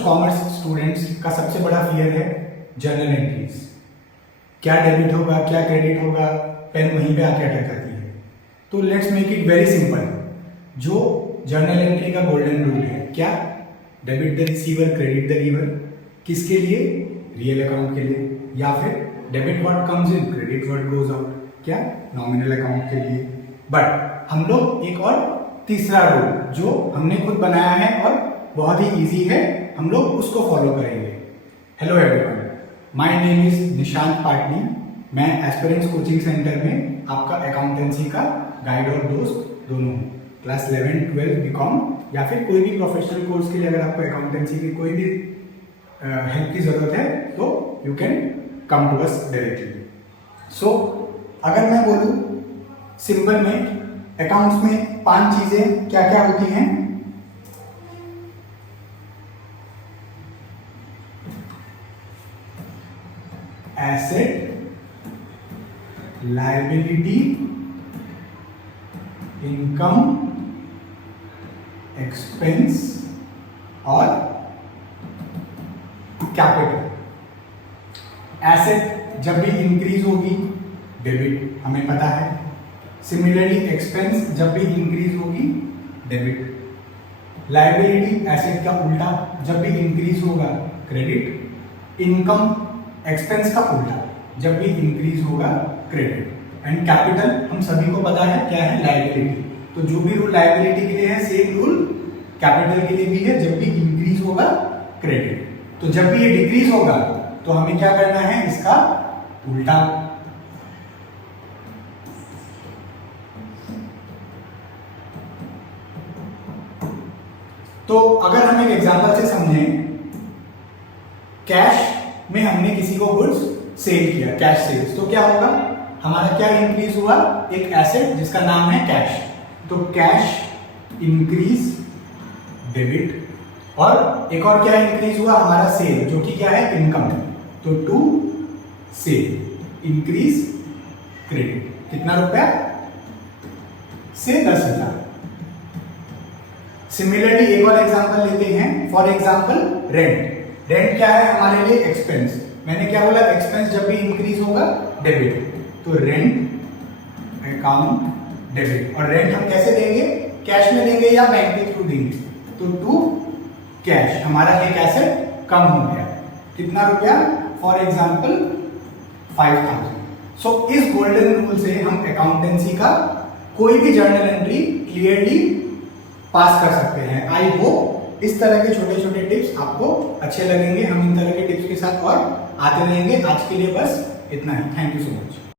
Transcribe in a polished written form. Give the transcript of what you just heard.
Most commerce students का सबसे बड़ा फियर है जर्नल एंट्रीज। क्या डेबिट होगा, क्या क्रेडिट होगा, पेन वहीं पे आके अटक जाती है। तो let's make it very simple. जो जर्नल एंट्री का गोल्डन रूल है, क्या? Debit the receiver, credit the giver. किसके लिए? रियल अकाउंट के लिए। या फिर debit what comes in, credit what goes out, क्या? नॉमिनल अकाउंट के लिए। बट हम लोग एक और तीसरा रूल जो हमने खुद बनाया है और बहुत ही इजी है, हम लोग उसको फॉलो करेंगे। Hello everyone, my name is Nishant Patni. मैं एस्पिरेंट्स कोचिंग सेंटर में आपका अकाउंटेंसी का गाइड और दोस्त दोनों हूँ। क्लास 11, 12 बीकॉम या फिर कोई भी प्रोफेशनल कोर्स के लिए अगर आपको अकाउंटेंसी की कोई भी हेल्प की ज़रूरत है तो you can come to us directly. So अगर मैं बोलूँ सिंपल में, अकाउंट्स में 5 चीज़ें क्या क्या होती हैं? एसेट, लायबिलिटी, इनकम, एक्सपेंस और कैपिटल। एसेट जब भी इंक्रीज होगी, डेबिट, हमें पता है। सिमिलरली एक्सपेंस जब भी इंक्रीज होगी, डेबिट। लायबिलिटी एसेट का उल्टा, जब भी इंक्रीज होगा, क्रेडिट। इनकम एक्सपेंस का उल्टा, जब भी इंक्रीज होगा, क्रेडिट। एंड कैपिटल हम सभी को पता है क्या है, लायबिलिटी। तो जो भी रूल लायबिलिटी के लिए है, सेम रूल कैपिटल के लिए भी है। जब भी इंक्रीज होगा, क्रेडिट। तो जब भी ये डिक्रीज होगा तो हमें क्या करना है, इसका उल्टा। तो अगर हम एक एग्जांपल से समझें, कैश में हमने किसी को गुड्स सेल किया, कैश सेल्स, तो क्या होगा, हमारा क्या इंक्रीज हुआ, एक एसेट जिसका नाम है कैश। तो कैश इंक्रीज, डेबिट। और एक और क्या इंक्रीज हुआ, हमारा सेल, जो कि क्या है, इनकम। तो टू सेल इंक्रीज, क्रेडिट। कितना रुपया? से 10,000। सिमिलरली एक और एग्जांपल लेते हैं। For example rent. रेंट क्या है हमारे लिए, एक्सपेंस। मैंने क्या बोला, एक्सपेंस जब भी इंक्रीज होगा, डेबिट। तो रेंट अकाउंट डेबिट। और रेंट हम कैसे देंगे, कैश में देंगे या बैंक के थ्रू देंगे? तो टू कैश, हमारा एक एसेट कम हो गया। कितना रुपया? For example 5,000। सो इस गोल्डन रूल से हम अकाउंटेंसी का कोई भी जर्नल एंट्री क्लियरली पास कर सकते हैं। आई होप इस तरह के छोटे छोटे टिप्स आपको अच्छे लगेंगे। हम इन तरह के टिप्स के साथ और आते रहेंगे। आज के लिए बस इतना ही। Thank you so much.